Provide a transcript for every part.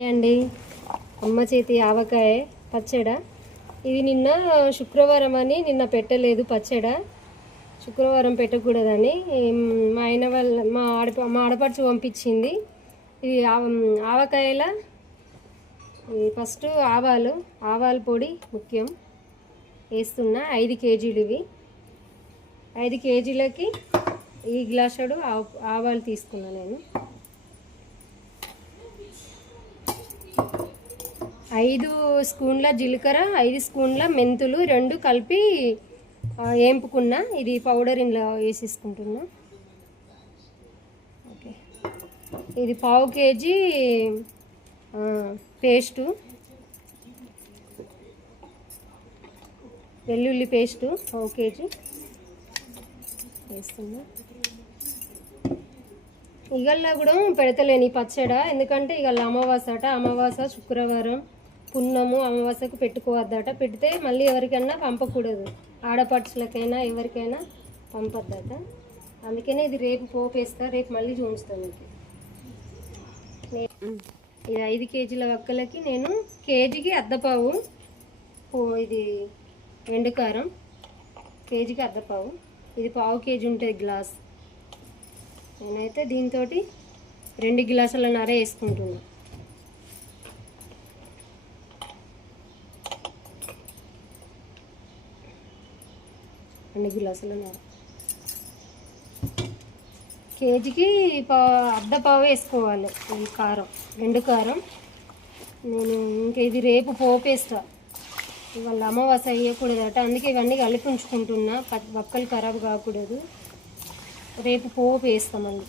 అండి అమ్మ చేతి ఆవకాయ పచ్చడ. ఇది నిన్న శుక్రవారం అని నిన్న పెట్టలేదు పచ్చడ. శుక్రవారం పెట్టకూడదని మా ఆయన వాళ్ళ మా ఆడపడుచు పంపించింది. ఇది ఆవకాయల ఫస్ట్ ఆవాల పొడి ముఖ్యం వేస్తున్నా. 5 కేజీలు ఇవి. 5 కేజీలకి ఈ గ్లాసుడు ఆవాలు తీసుకున్నా నేను. 5 స్పూన్ల జీలకర్ర, 5 స్పూన్ల మెంతులు 2 కలిపి వేంపుకున్నా. ఇది పౌడర్ ఇంట్లో వేసేసుకుంటున్నా. ఓకే, ఇది 1/2 కేజీ పేస్టు, వెల్లుల్లి పేస్టు 1/2 కేజీ వేస్తున్నా. ఇగల్లా కూడా పెడతలేని పచ్చడ, ఎందుకంటే ఇగల్లా అమావాస శుక్రవారం పున్నము అమావాస్యకు పెట్టుకోవద్దట. పెడితే మళ్ళీ ఎవరికైనా పంపకూడదు, ఆడపడుచులకైనా ఎవరికైనా పంపొద్దట. అందుకనే ఇది రేపు పోపేస్తా, రేపు మళ్ళీ చూపిస్తాను మీకు. ఇది 5 కేజీల వక్కలకి నేను కేజీకి అద్దపావు ఇది ఎండుకారం, కేజీకి అద్దపావు. ఇది 1/2 కేజీ ఉంటుంది గ్లాస్. నేనైతే దీంతో 2 గ్లాసుల నర వేసుకుంటున్నా. రెండు గ్లాసుల నర కేజీకి అద్దపావు వేసుకోవాలి. ఈ కారం ఎండుకారం. నేను ఇంకా ఇది రేపు పోపేస్తా, ఇవాళ అమావాస్య వేయకూడదట. అందుకే ఇవన్నీ కలిపి ఉంచుకుంటున్నా, వక్కలు ఖరాబ్ కాకూడదు. రేపు పోపు వేస్తామండి.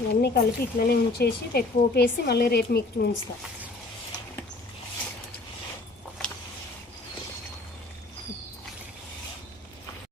ఇవన్నీ కలిపి ఇట్లనే ఉంచేసి రేపు పోపేసి మళ్ళీ రేపు మీకు చూపిస్తాను.